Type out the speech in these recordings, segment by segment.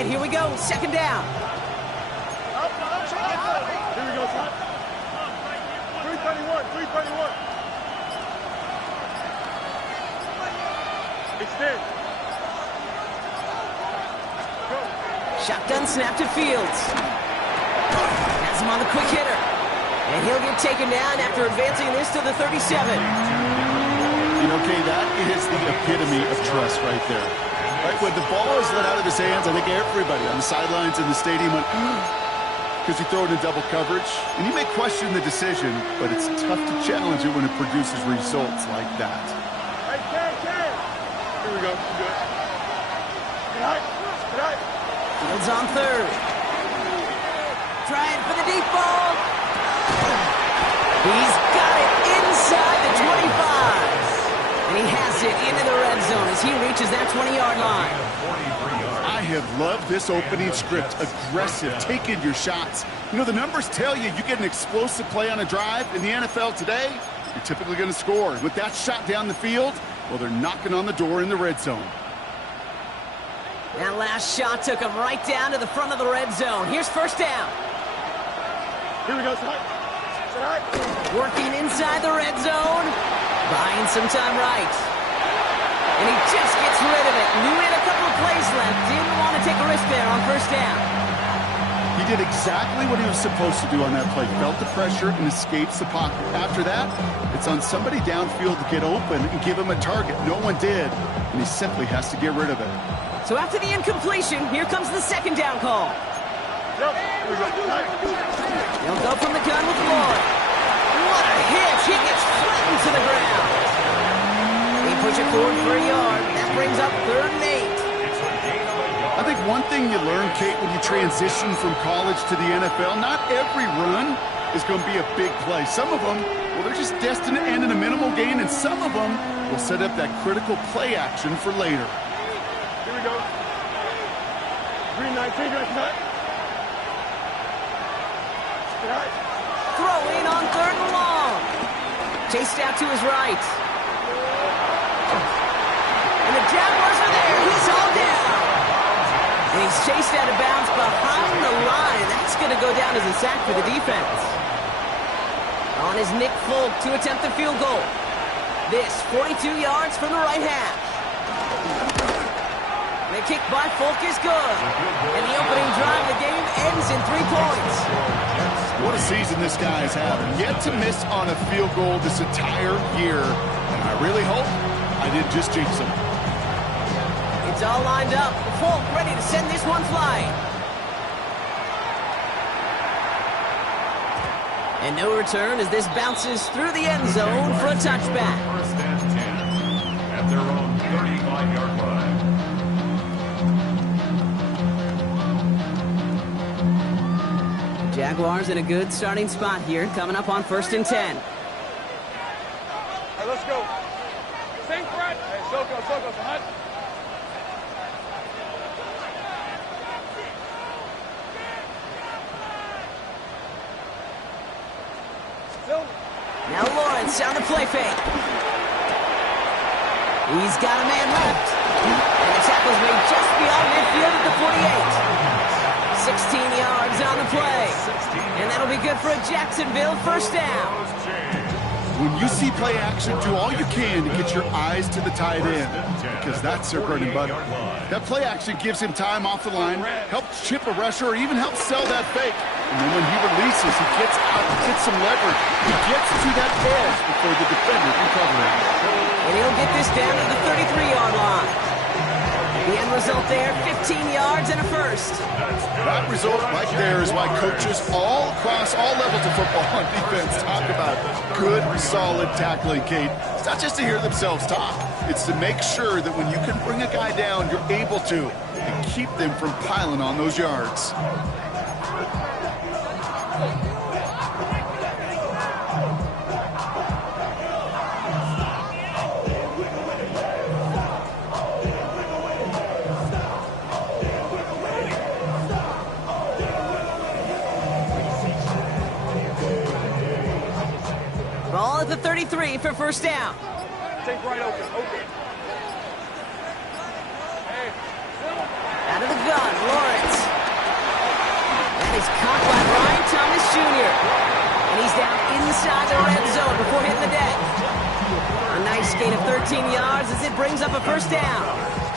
right, here we go. Second down. Here we go, son. 331, 331. Extend. Go. Shotgun snap to Fields. Has him on the quick hitter. And he'll get taken down after advancing this to the 37. You know, Kay, that is the epitome of trust right there. Right, when the ball is let out of his hands, I think everybody on the sidelines in the stadium went, because he threw it in double coverage. And you may question the decision, but it's tough to challenge it when it produces results like that. Hey, Ken. Here we go. Good. Get high. Fields on third. Trying for the deep ball. He's got it inside the 25. And he has it into the red zone as he reaches that 20-yard line. I have loved this opening script. Aggressive, taking your shots. You know, the numbers tell you get an explosive play on a drive in the NFL today, you're typically going to score. With that shot down the field, well, they're knocking on the door in the red zone. That last shot took him right down to the front of the red zone. Here's first down. Here we go, son. Working inside the red zone. Buying some time right. And he just gets rid of it. Knew he had a couple of plays left. Didn't want to take a risk there on first down. He did exactly what he was supposed to do on that play. Felt the pressure and escapes the pocket. After that, it's on somebody downfield to get open and give him a target. No one did, and he simply has to get rid of it. So after the incompletion, here comes the second down call. He'll go from the gun with Lloyd. What a hit! He gets flattened to the ground. He push it forward for a yard. That brings up 3rd and 8. I think one thing you learn, Kate, when you transition from college to the NFL, not every run is going to be a big play. Some of them, well, they're just destined to end in a minimal gain, and some of them will set up that critical play action for later. Here we go. Green 19, right cut. Throwing on 3rd and long. Chased out to his right. And the Jaguars are there. He's all down. And he's chased out of bounds behind the line. That's going to go down as a sack for the defense. On is Nick Folk to attempt the field goal. This 42 yards from the right half. And the kick by Folk is good. And the opening drive of the game ends in 3 points. What a season this guy has had. Yet to miss on a field goal this entire year. And I really hope I didn't just jinx him. It's all lined up. Folk ready to send this one flying. And no return as this bounces through the end zone for a touchback. First and 10 at their own 35-yard line. Jaguars in a good starting spot here, coming up on 1st and 10. All right, let's go. Same front. Hey, Soko, hot. Now Lawrence on the play fake. He's got a man left. And the tackle's made just beyond midfield at the 48. 16 yards on the play. And that'll be good for a Jacksonville first down. When you see play action, do all you can to get your eyes to the tight end, because that's their bread and butter. That play action gives him time off the line, helps chip a rusher, or even helps sell that fake. And then when he releases, he gets out, gets some leverage. He gets to that edge before the defender can cover him. And he'll get this down to the 33-yard line. The end result there, 15 yards and a first. That result right there is why coaches all across all levels of football on defense talk about good, solid tackling, Kate. It's not just to hear themselves talk. It's to make sure that when you can bring a guy down, you're able to, and keep them from piling on those yards. Ball at the 33 for first down. Take right open. Out of the gun, Lawrence. inside the red zone before hitting the deck. A nice gain of 13 yards as it brings up a first down.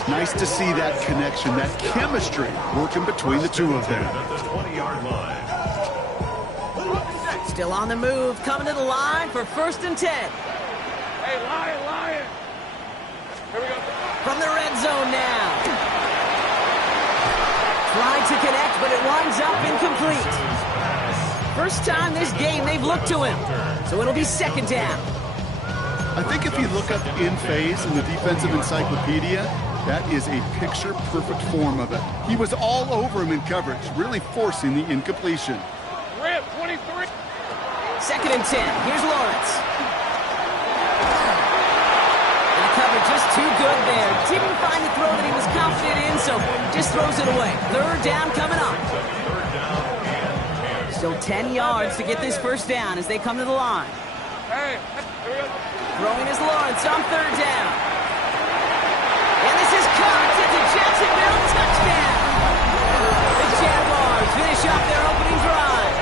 Nice to see that connection, that chemistry working between the two of them. At the 20-yard line. Still on the move, coming to the line for 1st and 10. Hey, Lion. Here we go. From the red zone now. Tried to connect, but it winds up incomplete. First time this game they've looked to him, so it'll be 2nd down. I think if you look up in phase in the defensive encyclopedia, that is a picture-perfect form of it. He was all over him in coverage, really forcing the incompletion. Rip, 23. 2nd and 10. Here's Lawrence. And the cover just too good there. Didn't find the throw that he was confident in, so just throws it away. 3rd down coming up. Still 10 yards to get this first down as they come to the line. Hey, here we go. Throwing is Lawrence on 3rd down. And this is caught. It's a Jacksonville touchdown. The Jaguars finish off their opening drive.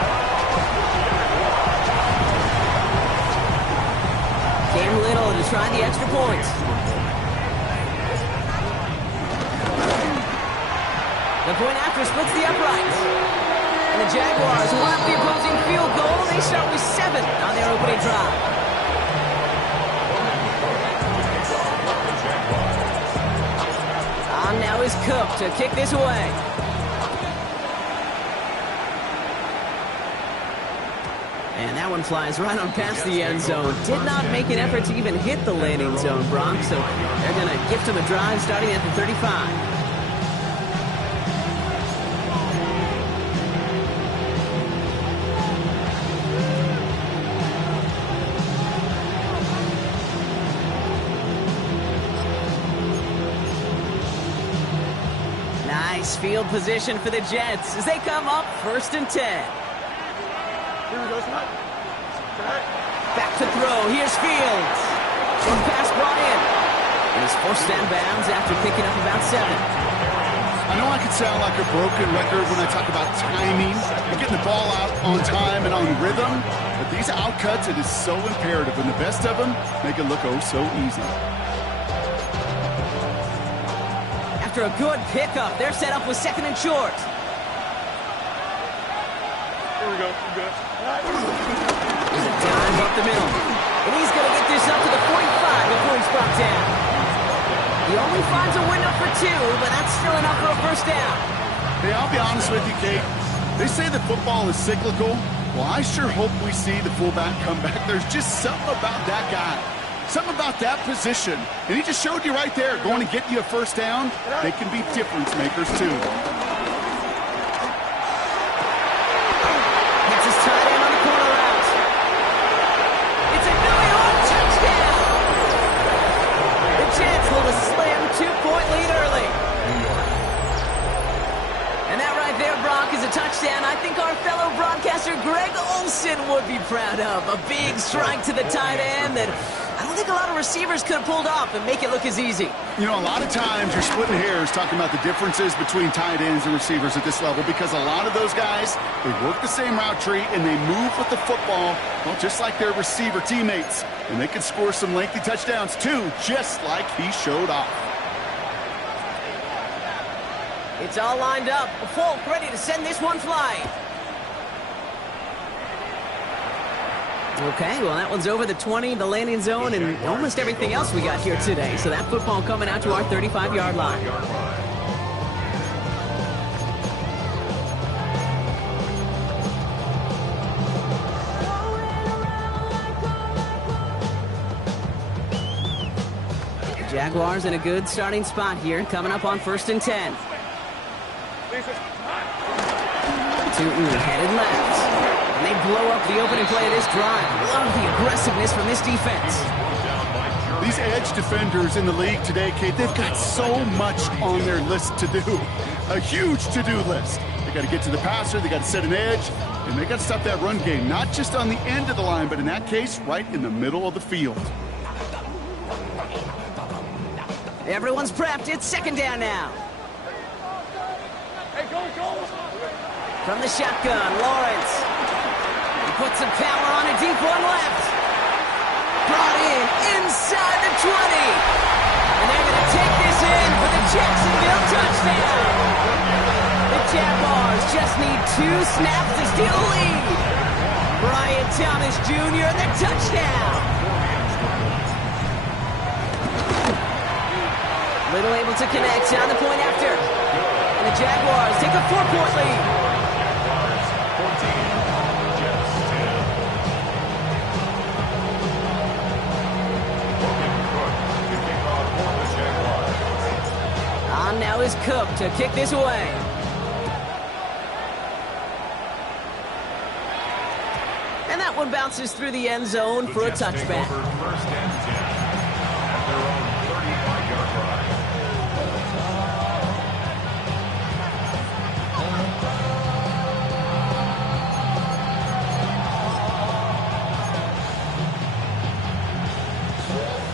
Cam Little to try the extra point. The point after splits the uprights. And the Jaguars will have the opposing field goal. They start with 7 on their opening drive. On now is Cook to kick this away. And that one flies right on past the end zone. Did not make an effort to even hit the landing zone, Brock. So they're going to gift him a drive starting at the 35. Nice field position for the Jets as they come up 1st and 10. Here we go, son. Back to throw. Here's Fields. Short pass brought in. And he's forced down bounds after picking up about 7. I know I could sound like a broken record when I talk about timing and getting the ball out on time and on rhythm, but these outcuts, it is so imperative, and the best of them make it look oh so easy. After a good pickup, they're set up with 2nd and short. Here we go. We're good. There's a dive up the middle. And he's going to get this up to the 45 before he's brought down. He only finds a window for 2, but that's still enough for a first down. Hey, I'll be honest with you, Kate. They say that football is cyclical. Well, I sure hope we see the fullback come back. There's just something about that guy. Something about that position. And he just showed you right there, going to get you a first down. They can be difference makers, too. Gets his tight end on the corner route. It's a New York touchdown. The Jets hold a slim 2-point lead early. And that right there, Brock, is a touchdown I think our fellow broadcaster Greg Olsen would be proud of. A big strike to the tight end that I don't think a lot of receivers could have pulled off and make it look as easy. You know, a lot of times you're splitting hairs talking about the differences between tight ends and receivers at this level because a lot of those guys, they work the same route tree and they move with the football, well, just like their receiver teammates. And they can score some lengthy touchdowns too, just like he showed off. It's all lined up. Folk ready to send this one flying. Okay, well, that one's over the 20, the landing zone, and almost everything else we got here today. So that football coming out to our 35-yard line. The Jaguars in a good starting spot here, coming up on 1st and 10. Tootin headed left. And they blow up the opening play of this drive. Love the aggressiveness from this defense. These edge defenders in the league today, Kate, they've got so much on their list to do. A huge to-do list. They got to get to the passer, they got to set an edge, and they got to stop that run game. Not just on the end of the line, but in that case, right in the middle of the field. Everyone's prepped. It's 2nd down now. Hey, go! From the shotgun, Lawrence. Put some power on a deep one left. Brought in inside the 20. And they're going to take this in for the Jacksonville touchdown. The Jaguars just need 2 snaps to steal a lead. Brian Thomas Jr. the touchdown. Little able to connect on the point after. And the Jaguars take a 4-point lead. On now is Cook to kick this away. And that one bounces through the end zone for a touchback. First and 10 at their own 35-yard line.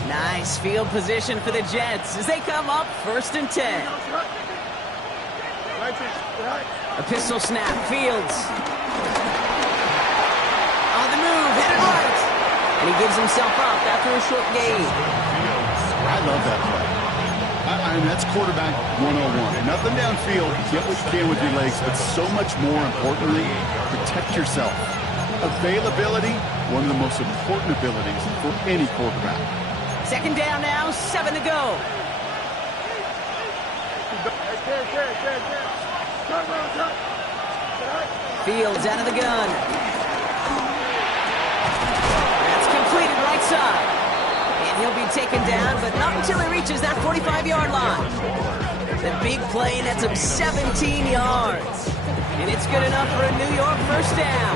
Nice field position for the Jets as they come up 1st and 10. A pistol snap, Fields. On the move, headed right. And he gives himself up after a short gain. I love that play. I mean, that's quarterback 101. Nothing downfield, get what you can with your legs, but so much more importantly, protect yourself. Availability, one of the most important abilities for any quarterback. 2nd down now, 7 to go. Fields out of the gun. That's completed right side. And he'll be taken down, but not until he reaches that 45-yard line. The big play nets him 17 yards. And it's good enough for a New York 1st down.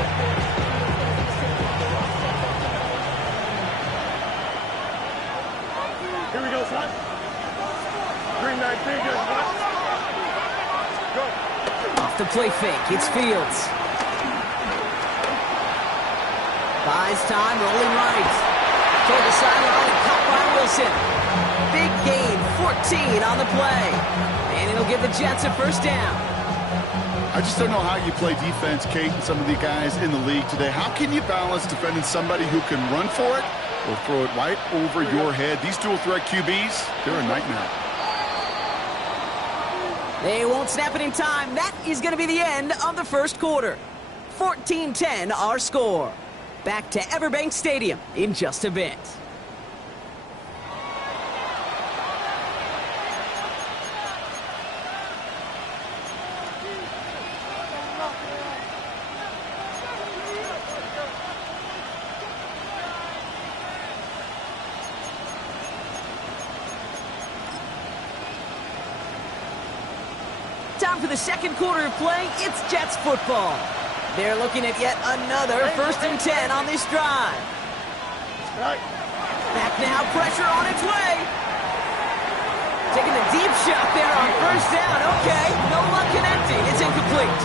Here we go, son. Green 19, good, son. Go. Off the play fake, it's Fields. Buys time, rolling right. Toward the sideline, caught by Wilson. Big gain, 14 on the play. And it'll give the Jets a 1st down. I just don't know how you play defense, Kate, and some of the guys in the league today. How can you balance defending somebody who can run for it or throw it right over your head? These dual threat QBs, they're a nightmare. They won't snap it in time. That is going to be the end of the 1st quarter. 14-10 our score. Back to Everbank Stadium in just a bit. Time for the 2nd quarter of play. It's Jets football. They're looking at yet another 1st and 10 on this drive. Back now, pressure on its way. Taking a deep shot there on 1st down. Okay, no luck connecting. It's incomplete.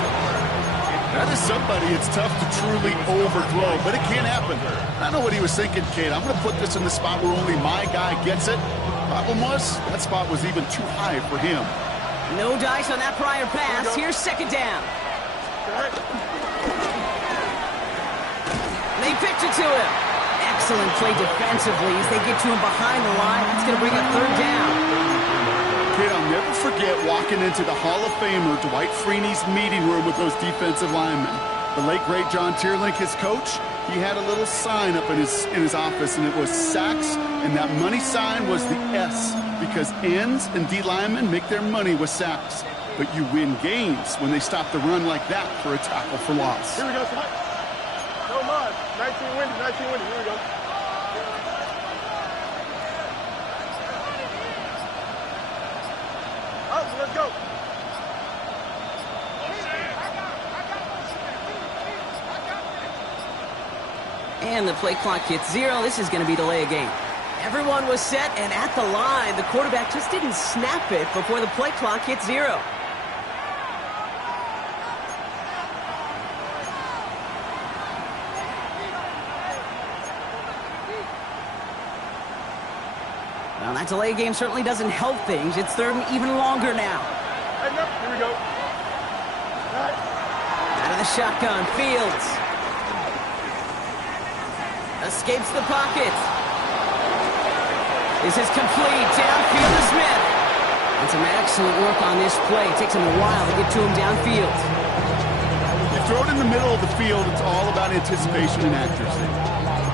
Now, there's somebody it's tough to truly overthrow, but it can happen. I know what he was thinking, Kate. I'm going to put this in the spot where only my guy gets it. Problem was, that spot was even too high for him. No dice on that prior pass. Here's 2nd down. They pitch it to him. Excellent play defensively as they get to him behind the line. That's going to bring a 3rd down. Kid, I'll never forget walking into the Hall of Famer Dwight Freeney's meeting room with those defensive linemen. The late, great John Tierlink, his coach, he had a little sign up in his office, and it was sacks, and that money sign was the S, because ends and D linemen make their money with sacks. But you win games when they stop the run like that for a tackle for loss. Here we go, son. No mud. 19 windy, 19 windy. Here we go. Up, let's go. And the play clock hits 0. This is going to be delay a game. Everyone was set, and at the line, the quarterback just didn't snap it before the play clock hit 0. Well, that delay game certainly doesn't help things. It's 3rd and even longer now. Here we go. Out of the shotgun, Fields. Escapes the pocket. This is complete. Downfield to Smith. And some excellent work on this play. It takes him a while to get to him downfield. You throw it in the middle of the field, it's all about anticipation and accuracy.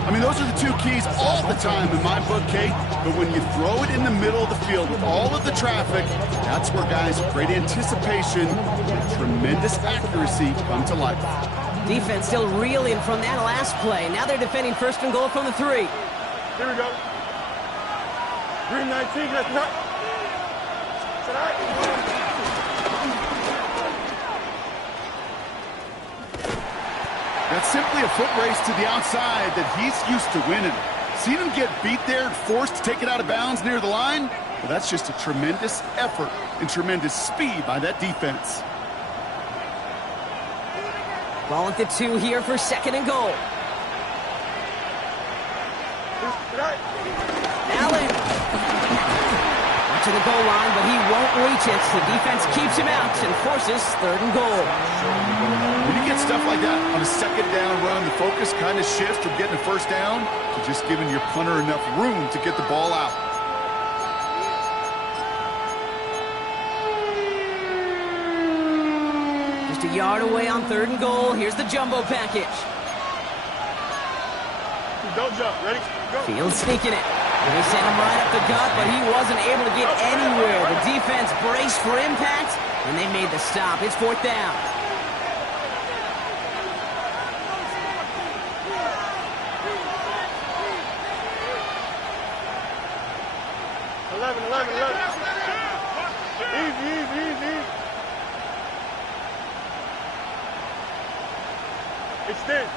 I mean, those are the two keys all the time in my book, Kate. But when you throw it in the middle of the field with all of the traffic, that's where guys with great anticipation and tremendous accuracy come to life. Defense still reeling from that last play. Now they're defending first and goal from the 3. Here we go. Green 19, that's not. That's simply a foot race to the outside that he's used to winning. Seen him get beat there and forced to take it out of bounds near the line? Well, that's just a tremendous effort and tremendous speed by that defense. Ball at the 2 here for second and goal. Allen. To the goal line, but he won't reach it. The defense keeps him out and forces third and goal. When you get stuff like that on a second down run, the focus kind of shifts from getting a first down to just giving your punter enough room to get the ball out. Just a yard away on third and goal. Here's the jumbo package. Don't jump. Ready? Go. Fields sneaking it. They sent him right up the gut, but he wasn't able to get anywhere. The defense braced for impact, and they made the stop. It's fourth down. Easy. Extend.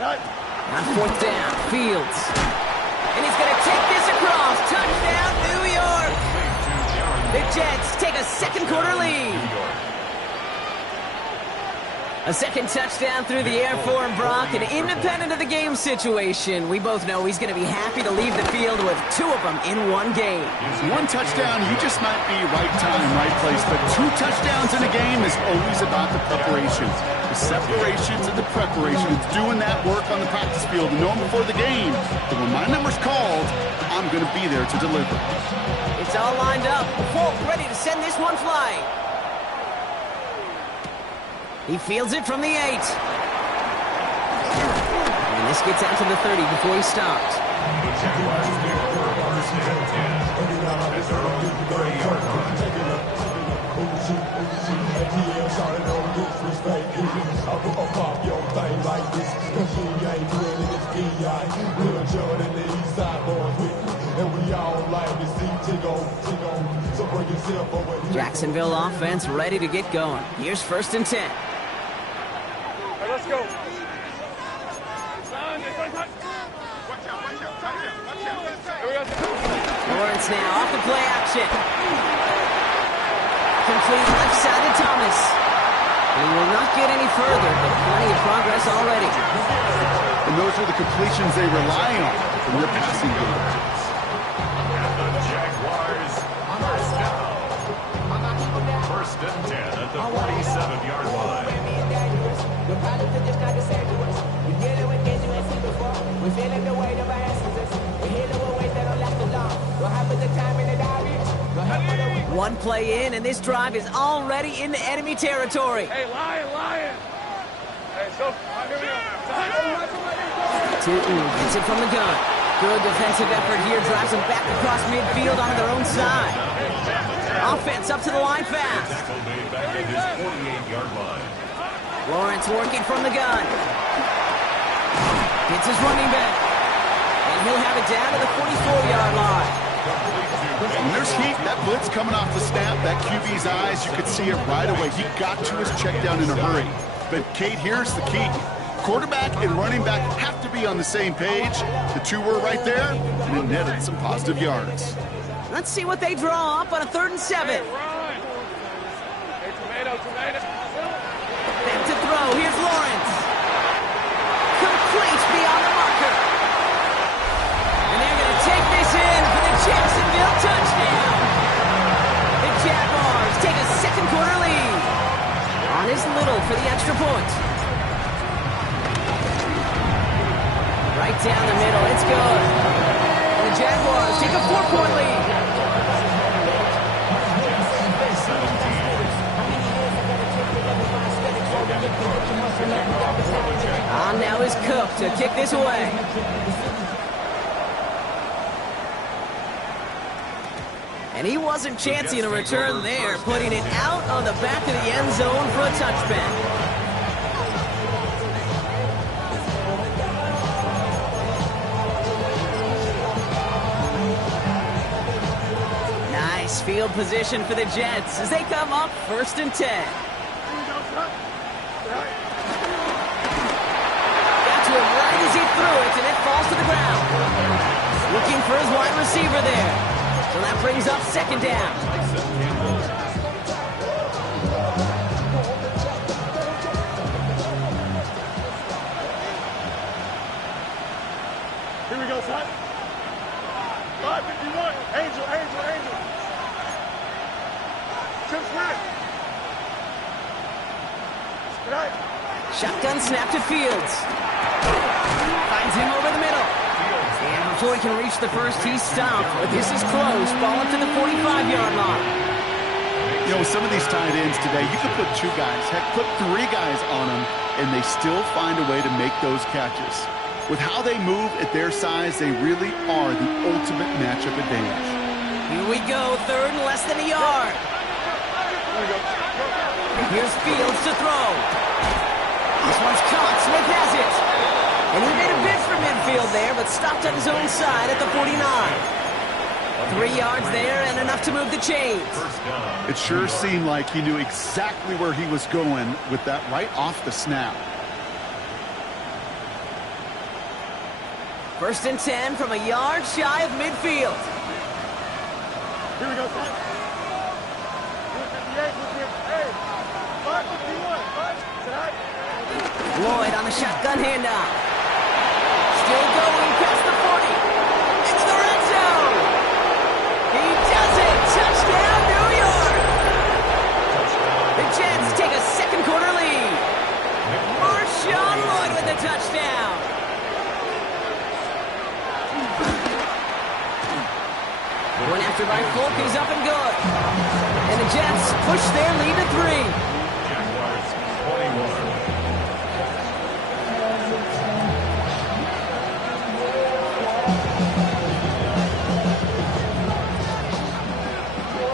Right. On fourth down, Fields. And he's going to take this across. Touchdown, New York. The Jets take a second quarter lead. A second touchdown through the air for Brock, and independent of the game situation, we both know he's going to be happy to leave the field with 2 of them in one game. One touchdown, you just might be right time, right place, but 2 touchdowns in a game is always about the preparations. The separations and the preparations, doing that work on the practice field, knowing before the game that when my number's called, I'm going to be there to deliver. It's all lined up. Folk ready to send this one flying. He fields it from the 8. And this gets out to the 30 before he stopped. Jacksonville offense ready to get going. Here's first and 10. Let's go. Lawrence now off the play action. Complete left side to Thomas. He will not get any further, but plenty of progress already. And those are the completions they rely on from their passing game. And the Jaguars first down. First and 10 at the 47-yard line. One play in, and this drive is already into enemy territory. Hey, Lion. Hey, so, here we go. Gets it from the gun. Good defensive effort here. Drives them back across midfield onto their own side. Offense up to the line fast. Tackle made back at his 48-yard line. Lawrence working from the gun. Gets his running back. And he'll have it down to the 44-yard line. When there's heat, that blitz coming off the snap, that QB's eyes, you could see it right away. He got to his check down in a hurry. But, Kate, here's the key. Quarterback and running back have to be on the same page. The 2 were right there, and it netted some positive yards. Let's see what they draw up on a 3rd and 7. Hey, tomato. Back to throw. Here's Lawrence. Complete beyond the marker. And they're going to take this in for the Jacksonville touchdown. The Jaguars take a second quarter lead. On his Little for the extra point. Right down the middle. It's good. And the Jaguars take a 4-point lead. On now is Cook to kick this away. And he wasn't chancing a return there, putting it out on the back of the end zone for a touchback. Nice field position for the Jets as they come up 1st and 10. Got to him right as he threw it, and it falls to the ground. Looking for his wide receiver there. So that brings up 2nd down. Here we go, son. 551. Angel. Chip snap. Shotgun snap to Fields. Finds him over the middle. And before he can reach the first, he's stopped. But this is close. Ball up to the 45-yard line. You know, with some of these tight ends today, you could put 2 guys, heck, put 3 guys on them, and they still find a way to make those catches. With how they move at their size, they really are the ultimate matchup advantage. Here we go, 3rd and less than a yard. Here's Fields to throw. This one's caught. Smith has it. And he made a bid for midfield there, but stopped on his own side at the 49. 3 yards there and enough to move the chains. It sure seemed like he knew exactly where he was going with that right off the snap. 1st and 10 from a yard shy of midfield. Here we go, son. 258. Hey, 551. Lloyd on the shotgun handoff. Still going past the 40. Into the red zone. He does it. Touchdown, New York. The Jets take a 2nd quarter lead. Marshawn Lloyd with the touchdown. Going after by Folk, he's up and good. And the Jets push their lead to 3. Jaguars 21.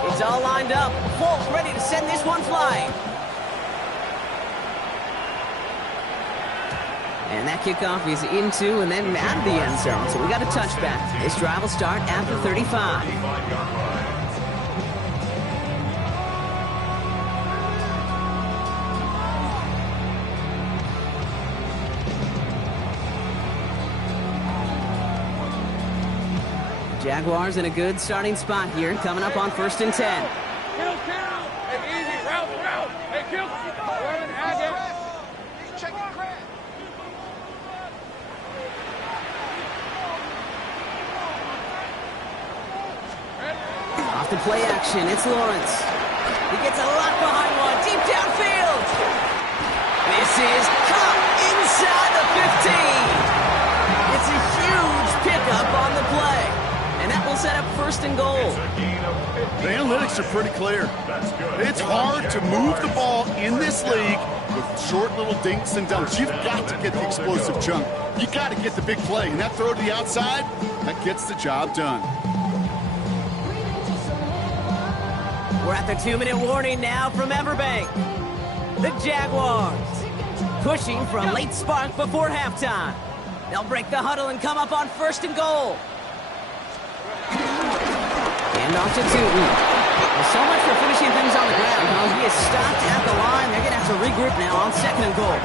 It's all lined up. Folk ready to send this one flying. And that kickoff is into and then out of the end zone. So we got a touchback. This drive will start at the 35. Jaguars in a good starting spot here, coming up on 1st and 10. Kill. Hey, easy. Route. Hey, kill. Run, Agate. Check it, Craig. Off the play action, it's Lawrence. He gets a lot behind one, deep downfield. This is caught inside the 15. It's a huge pickup on the play. And that will set up 1st and goal. The analytics are pretty clear. It's hard to move the ball in this league with short little dinks and dunks. You've got to get the explosive chunk. You got to get the big play. And that throw to the outside, that gets the job done. We're at the 2-minute warning now from Everbank. The Jaguars pushing for a late spark before halftime. They'll break the huddle and come up on 1st and goal. And off to Tootin. Well, so much for finishing things on the ground. He is stopped at the line. They're going to have to regroup now on 2nd and goal.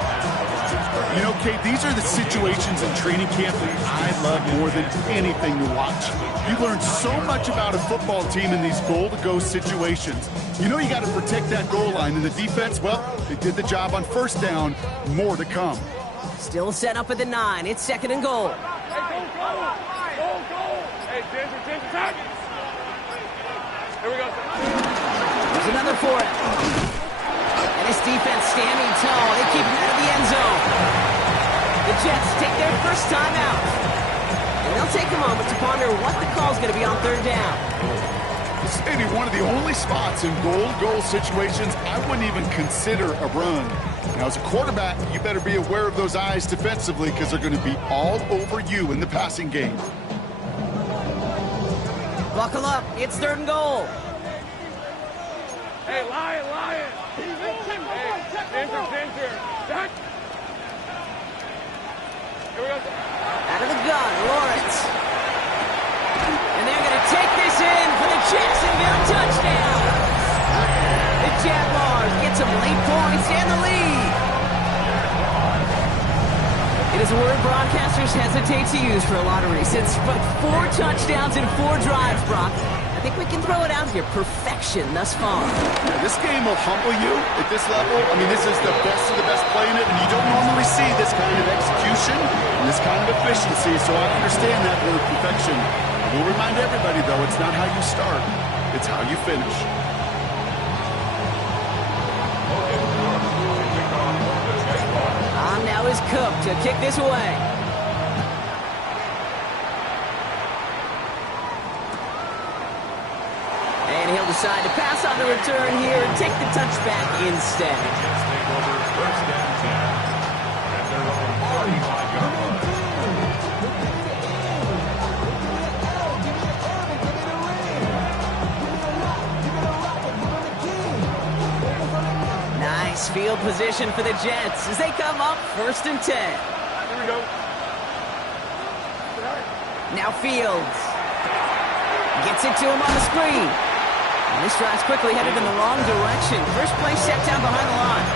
You know, Kate, these are the situations in training camp that I love more than anything to watch. You learn so much about a football team in these goal-to-go situations. You know you got to protect that goal line, and the defense, well, they did the job on 1st down. More to come. Still set up at the 9. It's 2nd and goal. Hey, go. Hey, Ginger, target. Here we go. There's another for it. And this defense standing tall. They keep him out of the end zone. The Jets take their first time out. And they'll take a moment to ponder what the call's going to be on third down. This is maybe one of the only spots in goal situations I wouldn't even consider a run. Now, as a quarterback, you better be aware of those eyes defensively because they're going to be all over you in the passing game. Buckle up. It's third and goal. Hey, Lion! Hey, intercenter. Back. Here we go. Out of the gun, Lawrence. And they're going to take this in for the Jacksonville touchdown. The Jaguars get some late points and the lead. It is a word broadcasters hesitate to use for a lot of reasons, but 4 touchdowns in 4 drives, Brock. I think we can throw it out here. Perfection thus far. Yeah, this game will humble you at this level. I mean, this is the best of the best playing it, and you don't normally see this kind of execution and this kind of efficiency, so I understand that word perfection. I will remind everybody, though, it's not how you start, it's how you finish. On now is Cook to kick this away. And he'll decide to pass on the return here and take the touchback instead. Jets take over first and 10. At their own 45-yard line. Nice field position for the Jets as they come up first and 10. Here we go. Now Fields gets it to him on the screen. And this drive's quickly headed in the wrong direction. First play set down behind the line.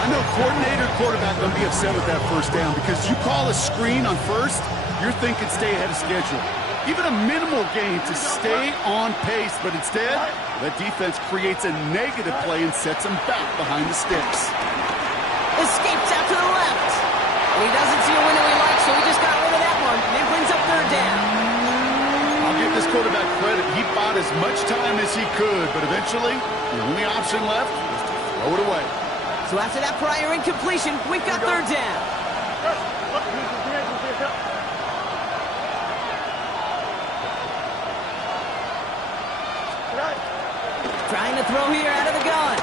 I know coordinator, quarterback don't be upset with that first down because you call a screen on first, you're thinking stay ahead of schedule. Even a minimal gain to stay on pace, but instead, that defense creates a negative play and sets them back behind the sticks. Escapes out to the left. And he doesn't see a window he likes, so he just got rid of that one. And it brings up third down. I'll give this quarterback credit. He bought as much time as he could, but eventually, the only option left was to throw it away. So after that prior incompletion, we've got third down. Trying to throw here out of the gun.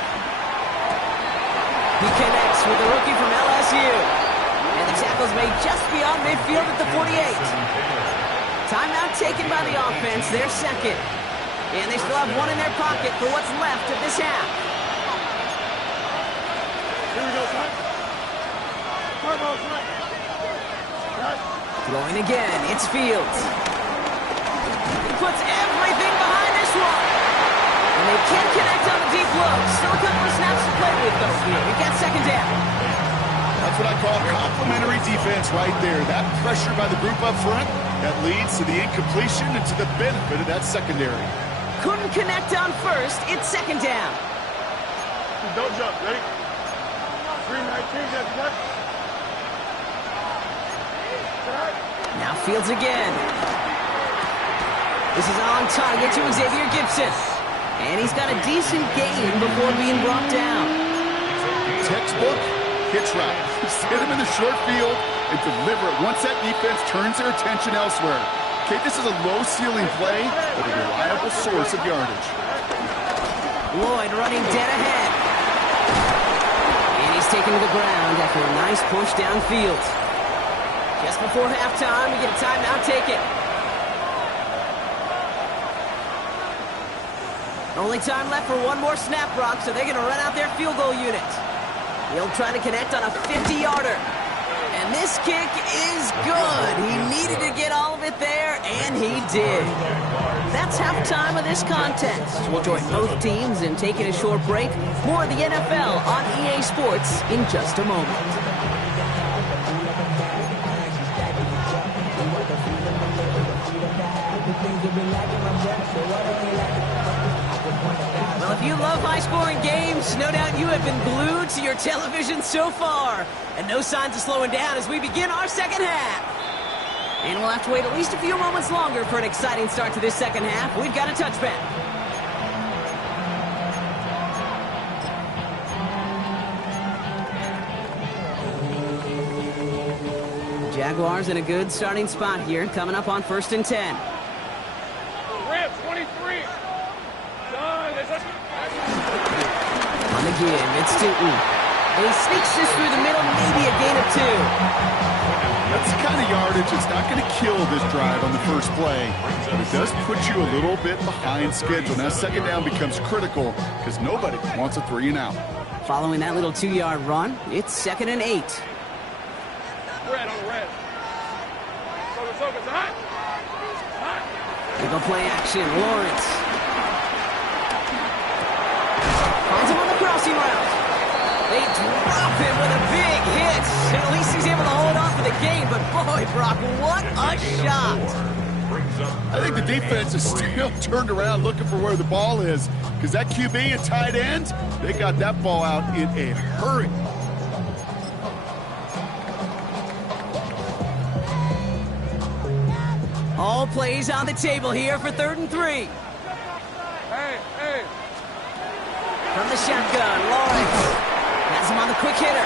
He connects with the rookie from LSU. And the tackle's made just beyond midfield at the 48. Timeout taken by the offense, their second. And they still have one in their pocket for what's left of this half. Here we go, son. Throwing again, it's Fields. He puts everything behind this one. And they can't connect on the deep low. Still a couple of snaps to play with, though, here. We got second down. That's what I call complementary defense right there. That pressure by the group up front, that leads to the incompletion and to the benefit of that secondary. Couldn't connect on first. It's second down. Don't jump. Ready? 3-19, that's left. Now Fields again. This is on target to Xavier Gibson. And he's got a decent gain before being brought down. Textbook hitch route. Just hit him in the short field and deliver it once that defense turns their attention elsewhere. Okay, this is a low-ceiling play, but a reliable source of yardage. Lloyd running dead ahead. And he's taken to the ground after a nice push downfield. Just before halftime, we get a timeout taken. Only time left for one more snap, Brock, so they're going to run out their field goal unit. He'll try to connect on a 50-yarder. And this kick is good. He needed to get all of it there, and he did. That's halftime of this contest. We'll join both teams in taking a short break. More of the NFL on EA Sports in just a moment. Well, if you love high-scoring games, no doubt you have been glued to your television so far. And no signs of slowing down as we begin our second half. And we'll have to wait at least a few moments longer for an exciting start to this second half. We've got a touchback. Jaguars in a good starting spot here, coming up on 1st and 10. Rip, 23. Done. On the give, it's Newton. And he sneaks this through the middle, maybe a gain of 2. That's the kind of yardage that's not going to kill this drive on the first play. But it does put you a little bit behind schedule. Now, second down becomes critical because nobody wants a 3 and out. Following that little 2-yard run, it's 2nd and 8. Red on the red. It's hot. Hot. They go play action. Lawrence finds him on the crossing route. They drop him with a big hit. At least he's able to hold on for the game. But boy, Brock, what a shot. I think the defense is still turned around looking for where the ball is because that QB and tight end, they got that ball out in a hurry. All plays on the table here for 3rd and 3. Hey. From the shotgun, Lawrence has him on the quick hitter.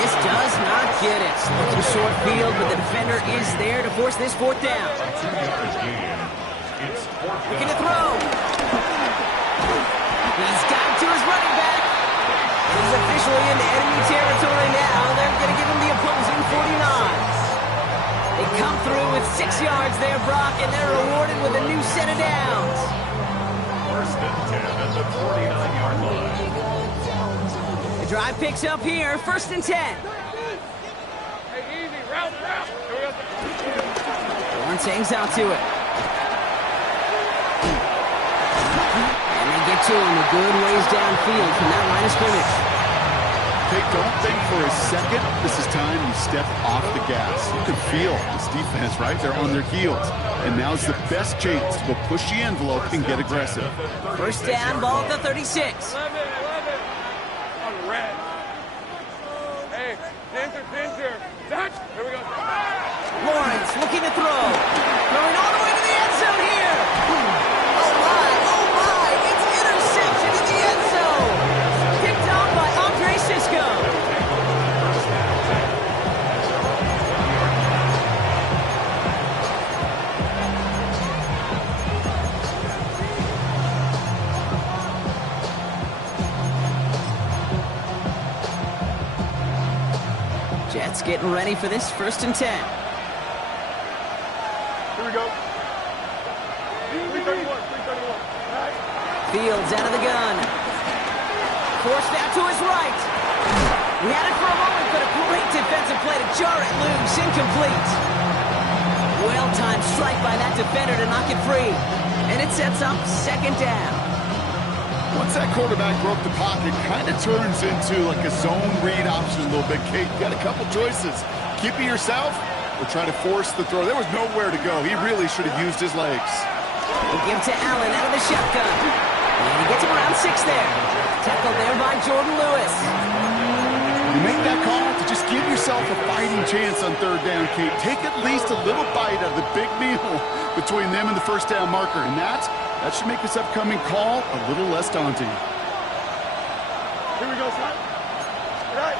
This does not get it. Looking short field, but the defender is there to force this 4th down. Looking to throw. He's got to his running back. He's officially into enemy territory now. They're going to give him the opposing 49. They come through with 6 yards there, Brock, and they're rewarded with a new set of downs. 1st and 10 at the 49-yard line. The drive picks up here, 1st and 10. Hey, easy. Route. Lawrence hangs out to it. And they get to him a good ways downfield from that line of scrimmage. Okay, don't think for a second this is time you step off the gas. You can feel this defense, right? They're on their heels. And now's the best chance to go push the envelope and get aggressive. 1st down, ball at the 36. 11. On the red. Hey, Dinter. Touch. Here we go. Lawrence looking to throw. Throwing all the way to the end zone here. Oh my. It's interception in the end zone. Picked off by Andre Sisco. Jets getting ready for this 1st and 10. Here we go. 331. Fields out of the gun. Forced out to his right. He had it for a moment, but a great defensive play to jar it loose. Incomplete. Well-timed strike by that defender to knock it free. And it sets up 2nd down. Once that quarterback broke the pocket, kind of turns into like a zone read option a little bit. Kate, you got a couple choices. Keep it yourself or try to force the throw. There was nowhere to go. He really should have used his legs. They give to Allen out of the shotgun. And he gets him around 6 there. Tackled there by Jordan Lewis. You make that call to just give yourself a fighting chance on 3rd down, Kate. Take at least a little bite out of the big meal between them and the 1st down marker. And that should make this upcoming call a little less daunting. Here we go, son. Right.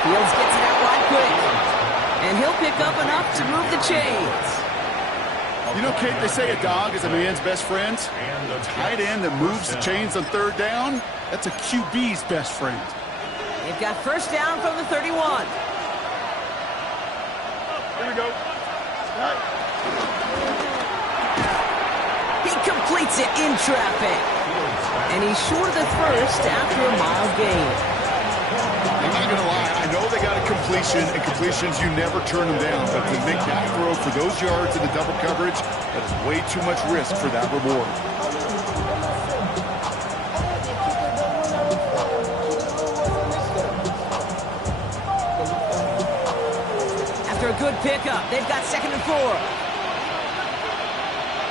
Fields gets it out wide quick. And he'll pick up enough to move the chains. You know, Kate, they say a dog is a man's best friend. The tight end that moves the chains on 3rd down, that's a QB's best friend. They've got 1st down from the 31. Here we go. Right. He completes it in traffic. And he's short of the 1st after a mild gain. I'm not going to lie. I know they got a completion, and completions, you never turn them down. But to make that throw for those yards in the double coverage, that is way too much risk for that reward. After a good pickup, they've got 2nd and 4.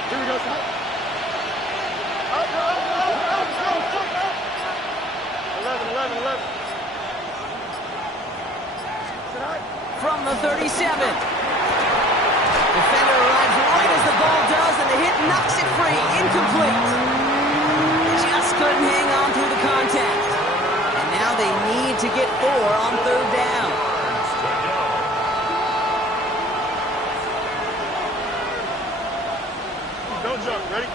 Here we go, son. 11. From the 37. Defender arrives right as the ball does, and the hit knocks it free. Incomplete. Just couldn't hang on through the contact. And now they need to get 4 on 3rd down. Don't jump. Ready?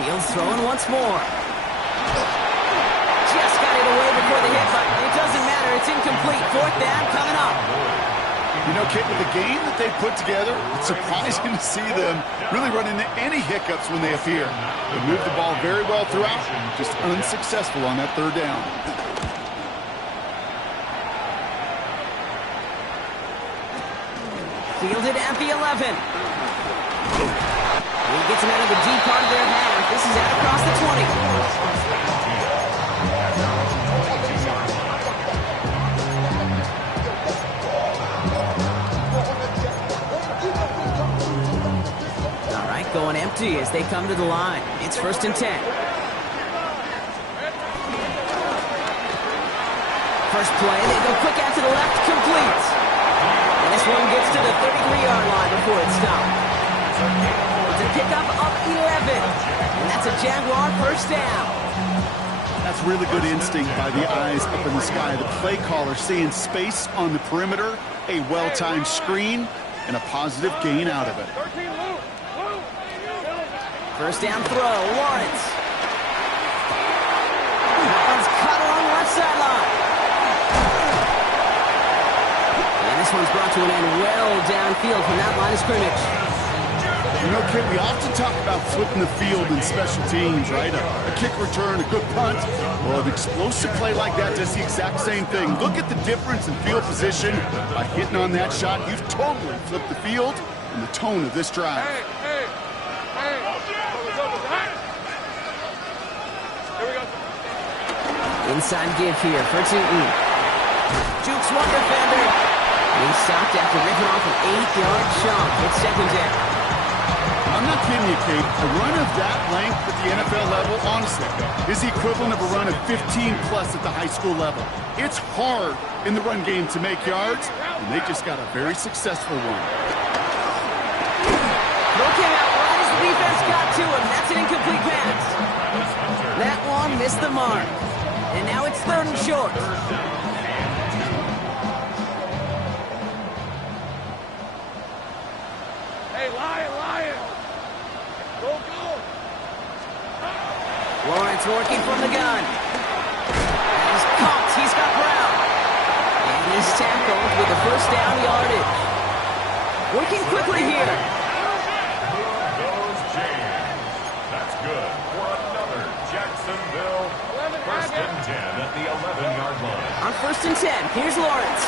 Fields throwing once more. Just got it away before the hit, but it doesn't matter. It's incomplete. Fourth down coming up. You know, Kate, with the game that they put together, it's surprising to see them really run into any hiccups when they appear. They moved the ball very well throughout, just unsuccessful on that third down. Fielded at the 11. He gets him out of the deep part of their half. This is out across the 20. Going empty as they come to the line. It's 1st and 10. First play, they go quick out to the left, complete. And this one gets to the 33-yard line before it stops. It's a pickup of 11. And that's a Jaguar first down. That's really good instinct by the eyes up in the sky. The play caller seeing space on the perimeter, a well-timed screen, and a positive gain out of it. First down throw, Lawrence. That one's cut along left sideline. And this one's brought to an end well downfield from that line of scrimmage. You know, Kid, we often talk about flipping the field in special teams, right? A kick return, a good punt. Well, an explosive play like that does the exact same thing. Look at the difference in field position. By hitting on that shot, you've totally flipped the field and the tone of this drive. Inside give here for Tootin. Jukes one defender. He's stopped after ripping off an 8-yard chunk. It's 2nd down. I'm not kidding you, Kate. A run of that length at the NFL level, honestly, is the equivalent of a run of 15-plus at the high school level. It's hard in the run game to make yards, and they just got a very successful one. Throw came out right as the defense got to him. That's an incomplete pass. That one missed the mark. And now it's 3rd and short. Hey, Lion! Go! Lawrence working from the gun. He's caught. He's got Brown. And he's tackled with the first down yardage. Working quickly here. Goes James. That's good for another Jacksonville 1st and 10 at the 11-yard line. On 1st and 10, here's Lawrence.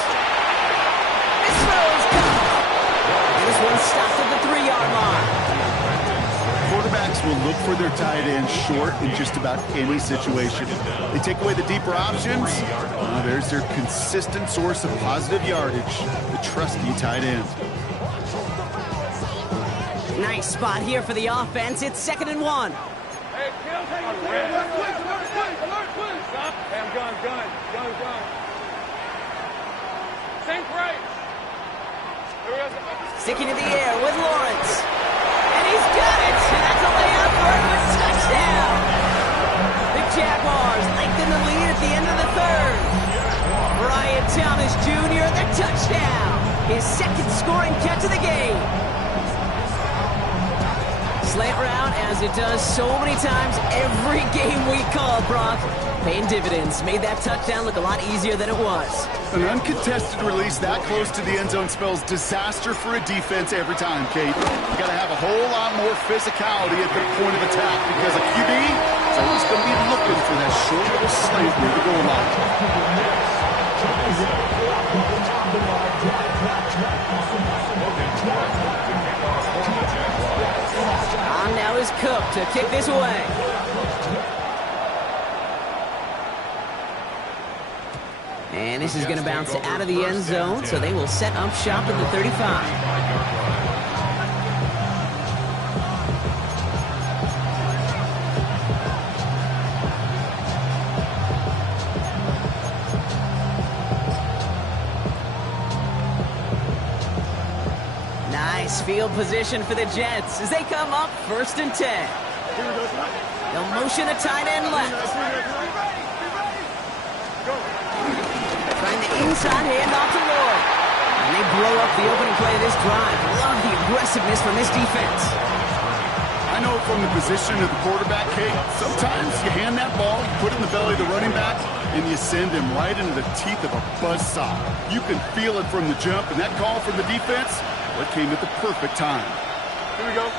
This throw's gone. And this one's stopped at the 3-yard line. Quarterbacks will look for their tight end short in just about any situation. They take away the deeper options. There's their consistent source of positive yardage, the trusty tight end. Nice spot here for the offense. It's 2nd and 1. Hey, kill, alert, stop. Hey, I'm gun. Think right. Sticking in the air with Lawrence. And he's got it. And that's a layup for a touchdown. The Jaguars lengthen the lead at the end of the 3rd. Brian Thomas Jr., the touchdown. His 2nd scoring catch of the game. Slant route, as it does so many times every game we call, Brock. Paying dividends. Made that touchdown look a lot easier than it was. An uncontested release that close to the end zone spells disaster for a defense every time, Kate. You got to have a whole lot more physicality at the point of attack because a QB is always going to be looking for that short little slant near the goal line. On now is Cook to kick this away. And this is going to bounce out of the end zone, so they will set up shop at the 35. Nice field position for the Jets as they come up 1st and 10. They'll motion a tight end left. Trying the inside handoff to Lloyd. And they blow up the opening play of this drive. Love the aggressiveness from this defense. I know from the position of the quarterback, Kate, sometimes you hand that ball, you put it in the belly of the running back, and you send him right into the teeth of a buzzsaw. You can feel it from the jump, and that call from the defense, well, it came at the perfect time. Here we go.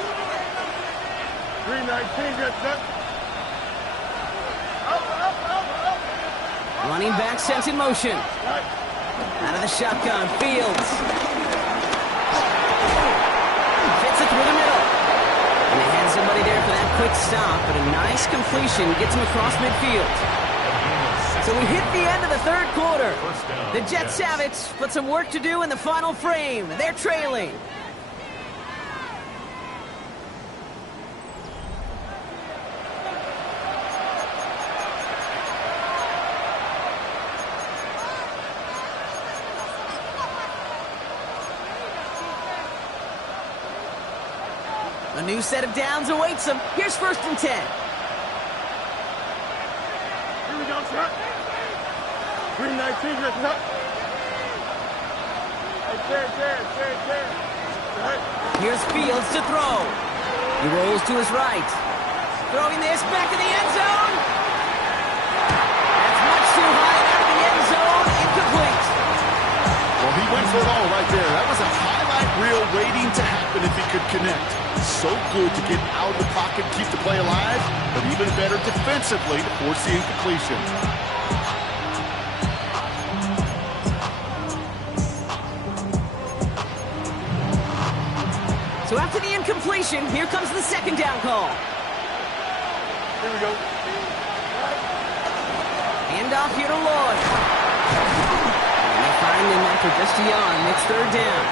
319, get set. Running back sent in motion. Out of the shotgun, Fields. Fits it through the middle. And they had somebody there for that quick stop, but a nice completion gets him across midfield. So we hit the end of the third quarter. The Jets have it, but some work to do in the final frame. They're trailing. A new set of downs awaits them. Here's 1st and 10. Here we go, sir. 319, get set. Hey, right. Here's Fields to throw. He rolls to his right. Throwing this back in the end zone. That's much too high and out of the end zone. Incomplete. Well, he went for it all right there. That was a highlight reel waiting to happen if he could connect. So good to get out of the pocket, keep the play alive, but even better defensively to force the incompletion. So after the incompletion, here comes the 2nd down call. Here we go. Hand off here to Lloyd. And they find him after just beyond. It's 3rd down.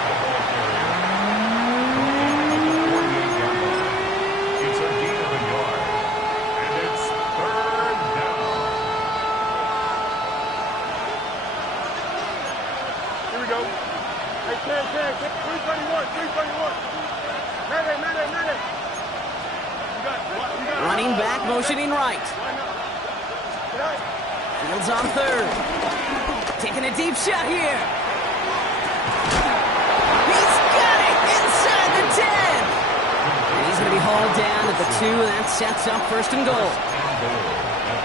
It's a gain of a yard. And it's 3rd down. Here we go. Hey, 321. Madden. You got Running back, motioning right. Fields on 3rd. Taking a deep shot here. He's got it inside the 10. And he's going to be hauled down at the 2, and that sets up 1st and goal.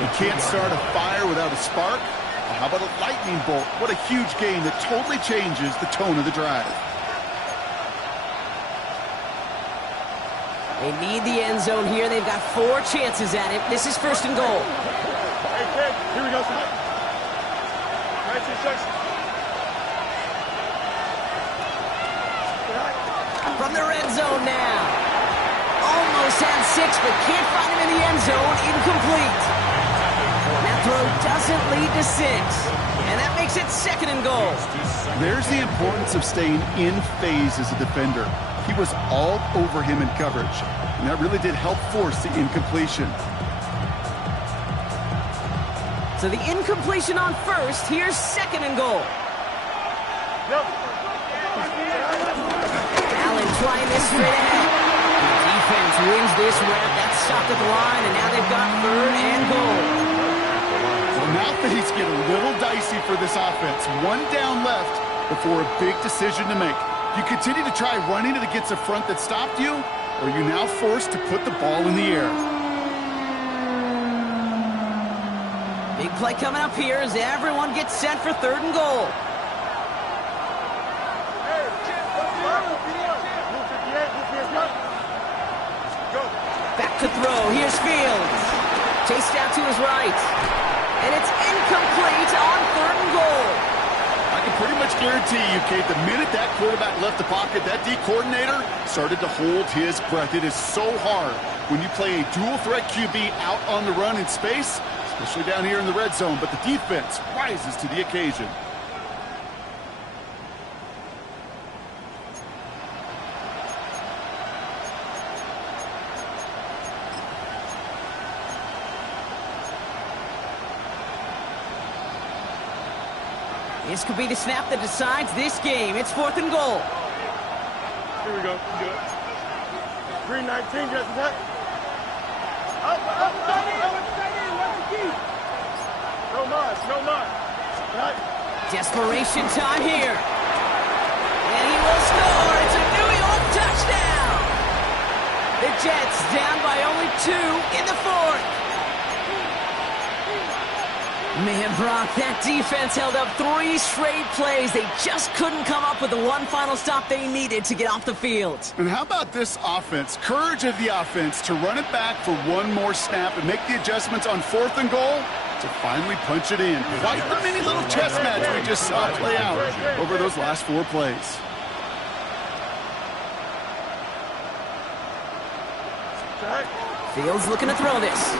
You can't start a fire without a spark. How about a lightning bolt? What a huge game that totally changes the tone of the drive. They need the end zone here. They've got 4 chances at it. This is 1st and goal. Hey, kid, here we go, son. Nice instruction. From the red zone now. Almost had 6, but can't find him in the end zone. Incomplete. That throw doesn't lead to 6. And that makes it 2nd and goal. There's the importance of staying in phase as a defender. He was all over him in coverage, and that really did help force the incompletion. So the incompletion on 1st. Here's 2nd and goal. Allen trying this straight ahead. The defense wins this rep. That's stopped at the line, and now they've got 3rd and goal. Well, now things get a little dicey for this offense. 1 down left before a big decision to make. You continue to try running it against a front that stopped you, or are you now forced to put the ball in the air? Big play coming up here as everyone gets set for 3rd and goal. Back to throw. Here's Fields. Chased out to his right. And it's incomplete on 3rd and goal. I can pretty much guarantee you, Kate, the minute that quarterback left the pocket, that D coordinator started to hold his breath. It is so hard when you play a dual-threat QB out on the run in space, especially down here in the red zone, but the defense rises to the occasion. This could be the snap that decides this game. It's 4th and goal. Here we go. Good. 319, just that. Up. No more. Right. Desperation time here. And he will score. It's a New York touchdown. The Jets down by only 2 in the fourth. Man, Brock, that defense held up 3 straight plays. They just couldn't come up with the one final stop they needed to get off the field. And how about this offense? Courage of the offense to run it back for one more snap and make the adjustments on 4th and goal to finally punch it in. Quite the mini little chess match we just saw play out over those last 4 plays. Fields looking to throw this.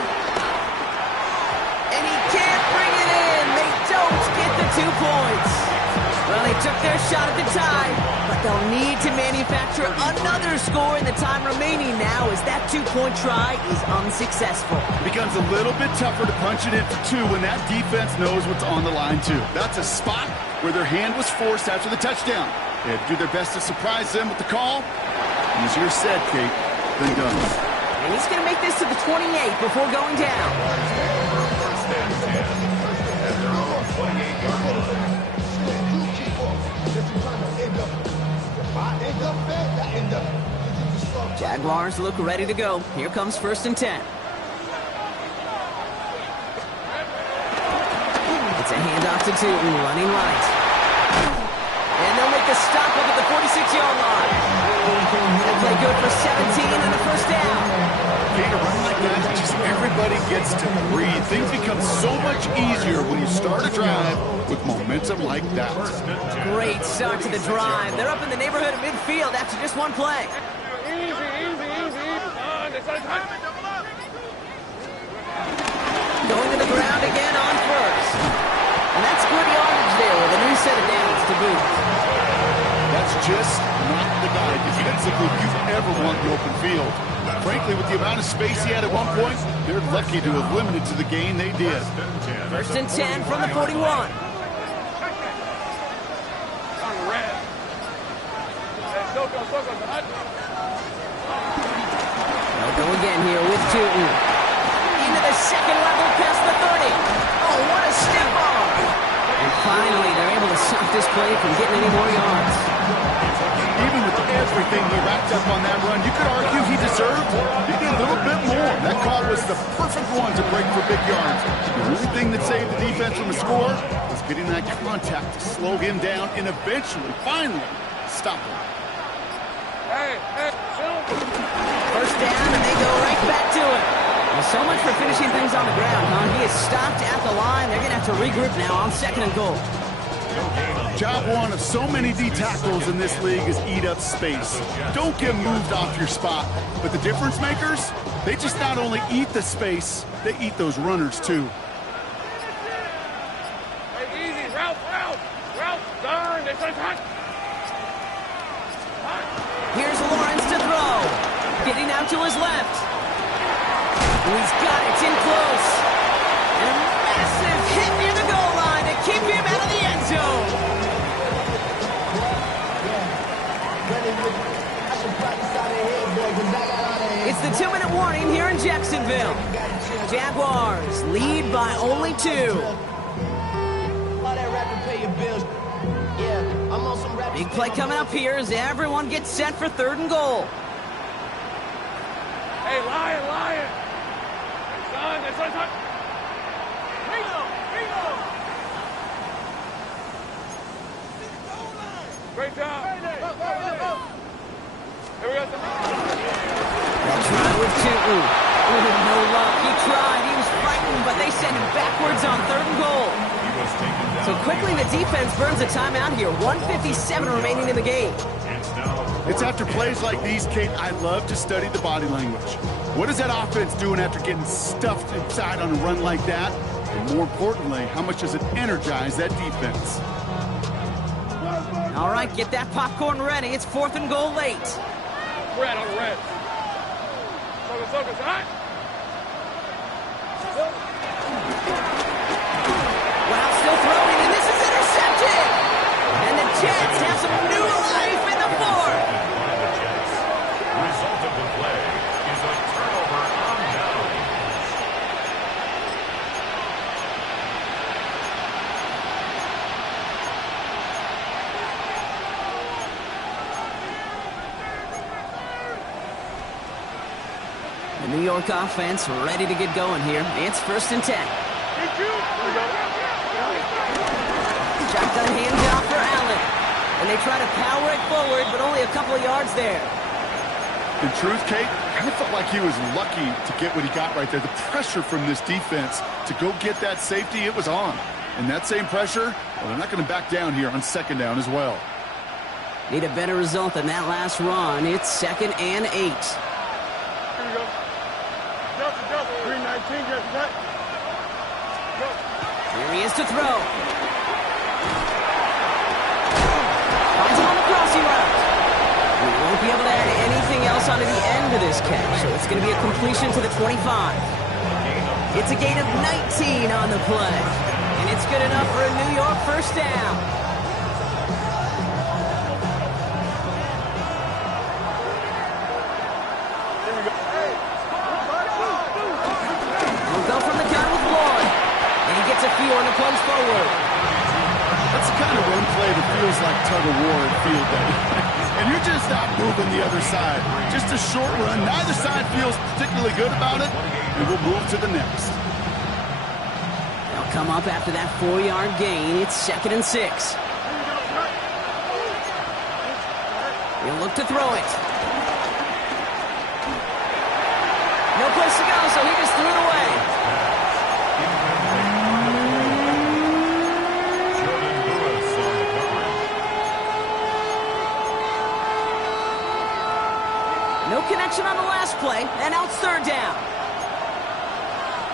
And he can't bring it in. They don't get the 2 points. Well, they took their shot at the tie, but they'll need to manufacture another score in the time remaining now as that 2-point try is unsuccessful. It becomes a little bit tougher to punch it in for 2 when that defense knows what's on the line, too. That's a spot where their hand was forced after the touchdown. They had to do their best to surprise them with the call. Easier said, Kate, than done. And he's going to make this to the 28 before going down. First and 10 at their own 28-yard line. Jaguars look ready to go. Here comes 1st and 10. It's a handoff to Tootin, running right. And they'll make the stop up at the 46-yard line. They'll play good for 17 and a first down. Being a run like that, just everybody gets to breathe. Things become so much easier when you start a drive with momentum like that. Great start to the drive. They're up in the neighborhood of midfield after just 1 play. Easy. Going to the ground again on 1st. And that's good yardage there with a new set of downs to boot. That's just not the guy defensively you've ever want in the open field. Frankly, with the amount of space he had at one point, they're lucky to have limited to the gain they did. 1st and 10 from the 41. On red. They'll go again here with Tootin. Into the second level past the 30. Oh, what a step on. And finally, they're able to stop this play from getting any more yards. Even with everything he racked up on that run, you could argue he deserved maybe a little bit more. That call was the perfect one to break for big yards. The only thing that saved the defense from a score was getting that contact to slow him down and eventually, finally, stop him. First down, and they go right back to it. Well, so much for finishing things on the ground, huh? He is stopped at the line. They're going to have to regroup now on 2nd and goal. Job one of so many D tackles in this league is eat up space. Don't get moved off your spot. But the difference makers, they just not only eat the space, they eat those runners too. Easy, route, darn, it's hot. Here's Lawrence to throw. Getting out to his left. And he's got it. It's in close. And a massive hit near the goal line to keep him out of the end zone. It's the 2-minute warning here in Jacksonville. Jaguars lead by only 2. Big play coming up here as everyone gets set for 3rd and goal. Hey, Lion. Son, it's hot. Great job. Here we go. They'll try with Tootin. Oh, no luck. He tried. He was frightened, but they send him backwards on 3rd and goal. So quickly the defense burns a timeout here. 1:57 remaining in the game. It's after plays like these, Kate, I love to study the body language. What is that offense doing after getting stuffed inside on a run like that? And more importantly, how much does it energize that defense? All right, get that popcorn ready. It's 4th and goal late. Red on the red. Focus, hot. Wow, still throwing, and this is intercepted. And the Jets have some new life in the 4th. Result of the play is a turnover on downs. The New York offense ready to get going here. It's 1st and 10. Shotgun handoff for Allen. And they try to power it forward, but only a couple of yards there. In truth, Kate, I kind of felt like he was lucky to get what he got right there. The pressure from this defense to go get that safety, it was on. And that same pressure, well, they're not going to back down here on 2nd down as well. Need a better result than that last run. It's 2nd and 8. Here we go. Justin. 319, Justin. Go. Here he is to throw. Finds him on the crossing route. We won't be able to add anything else onto the end of this catch, so it's going to be a completion to the 25. It's a gain of 19 on the play, and it's good enough for a New York 1st down. Here we go. We'll go from the gun with Lloyd, and he gets a few on the plunge forward. That's the kind of run play that feels like tug-of-war at field day. And you're just not moving the other side. Just a short run. Neither side feels particularly good about it, and we'll move to the next. They'll come up after that 4-yard gain. It's 2nd and 6. He'll look to throw it. No place to go, so he just threw it away. No connection on the last play, and now it's 3rd down.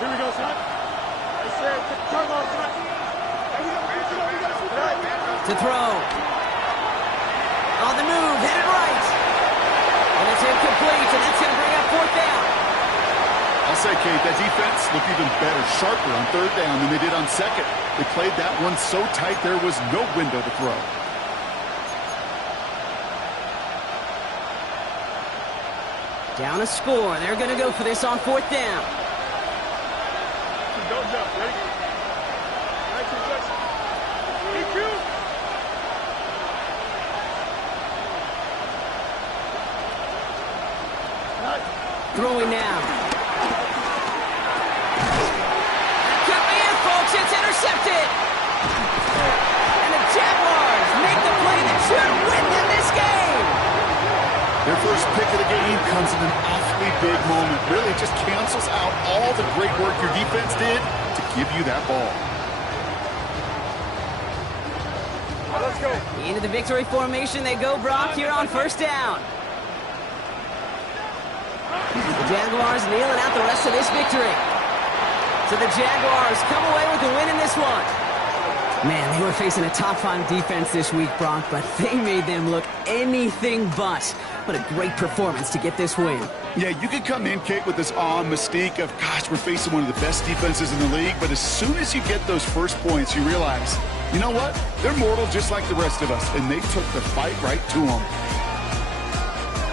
Here we go, son. I said, turn off, son. To throw. On the move, headed right. And it's incomplete, and that's going to bring up 4th down. I'll say, Kate, that defense looked even better, sharper on 3rd down than they did on 2nd. They played that one so tight there was no window to throw. Down a score. They're going to go for this on 4th down. Don't jump. Ready? 19 seconds. EQ. Throwing now. That could be it, folks. It's intercepted. And the Jaguars make the play that should win them this game. Their first pick of the game comes in an awfully big moment. Really just cancels out all the great work your defense did to give you that ball. Let's go. Into the victory formation they go, Brock, here on 1st down. The Jaguars kneeling out the rest of this victory. So the Jaguars come away with the win in this one. Man, they were facing a top-5 defense this week, Brock, but they made them look anything but. What a great performance to get this win. Yeah, you could come in, Kate, with this awe and mystique of, gosh, we're facing one of the best defenses in the league, but as soon as you get those first points, you realize, you know what? They're mortal just like the rest of us, and they took the fight right to them.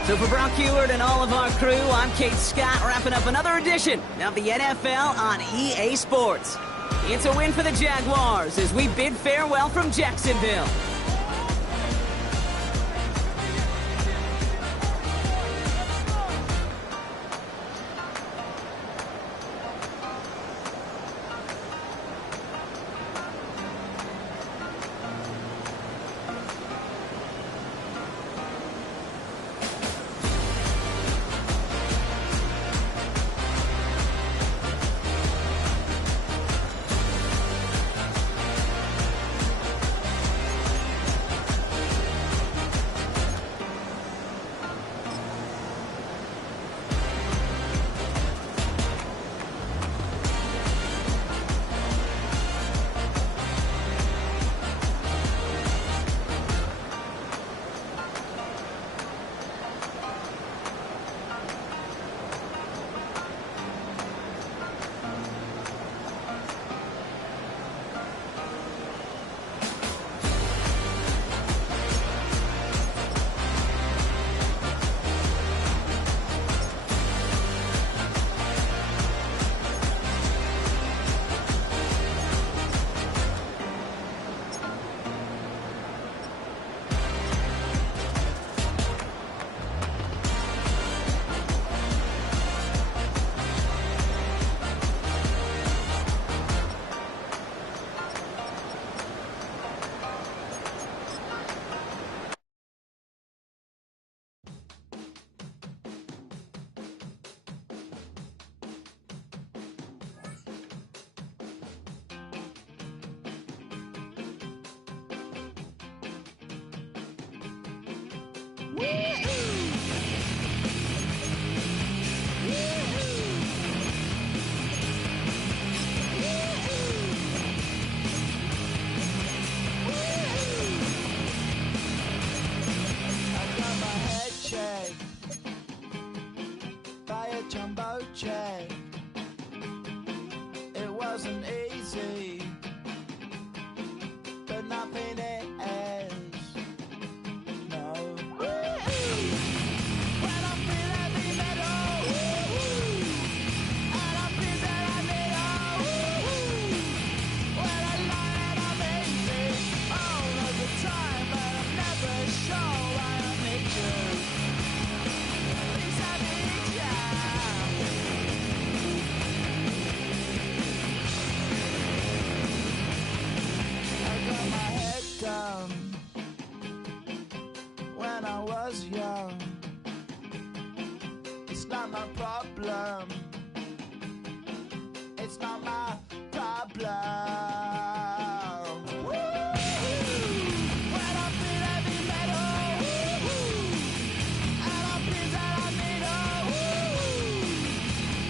So for Brock Heward and all of our crew, I'm Kate Scott, wrapping up another edition of the NFL on EA Sports. It's a win for the Jaguars as we bid farewell from Jacksonville. jumbo jet. It wasn't easy, but nothing is. No. When I feel heavy metal, and I feel that I need when I lie and I'm easy all of the time, but I'm never sure why I need you. Things I need you. I got my head down when I was young. It's not my problem. It's not my problem. When I feel heavy metal, and I feel that I need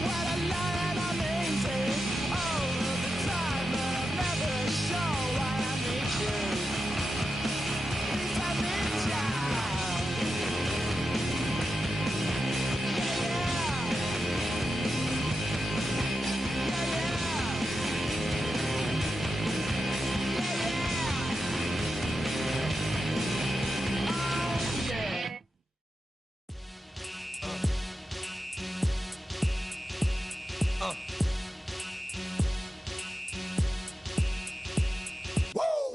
when I lie and I'm easy all of the time, but I'm never sure why I need you. Please I need you.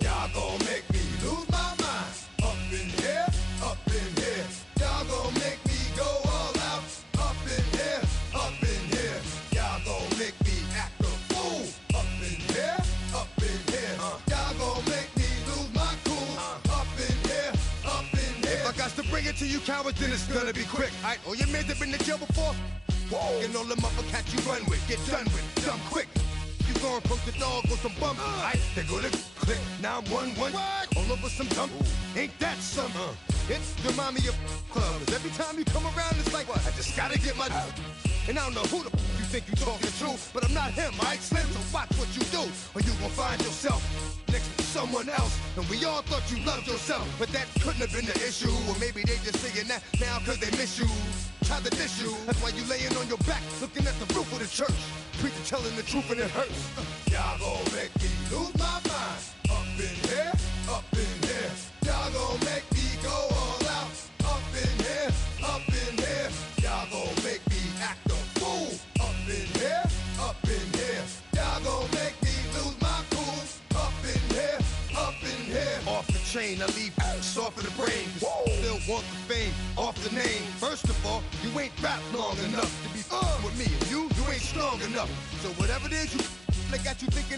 Y'all gon' make me lose my mind. Up in here, up in here. Y'all gon' make me go all out. Up in here, up in here. Y'all gon' make me act a fool. Up in here, up in here. Y'all gon' make me lose my cool. Up in here, up in here. If I got to bring it to you cowards, then it's gonna be quick. Alright, all your men that been to jail before? Whoa. And all them other cats you run with, get done with, dumb quick. You gon' approach the dog with some bump. Aight, they go to click. Now I'm 1-1. All over some dump. Ain't that something? It's remind me of clubs. Every time you come around, it's like, I just gotta get my. And I don't know who the you think you talking to, but I'm not him, alright, Slim? So watch what you do, or you gon' find yourself next to someone else. And we all thought you loved yourself, but that couldn't have been the issue. Or maybe they just saying that now cause they miss you. Try to diss you. That's why you laying on your back, looking at the roof of the church. Preacher telling the truth and it hurts. Y'all gon' make me lose my mind. Up in here, up in here. Y'all gon' make me go all out. Up in here, up in here. Y'all gon' make me act a fool. Up in here, up in here. Y'all gon' make me lose my cool. Up in here, up in here. Off the chain, I leave soft in the brain. Still want the fame, off the name. First of all, you ain't rap long enough to be with me. And you ain't strong enough. So whatever it is you got you thinking that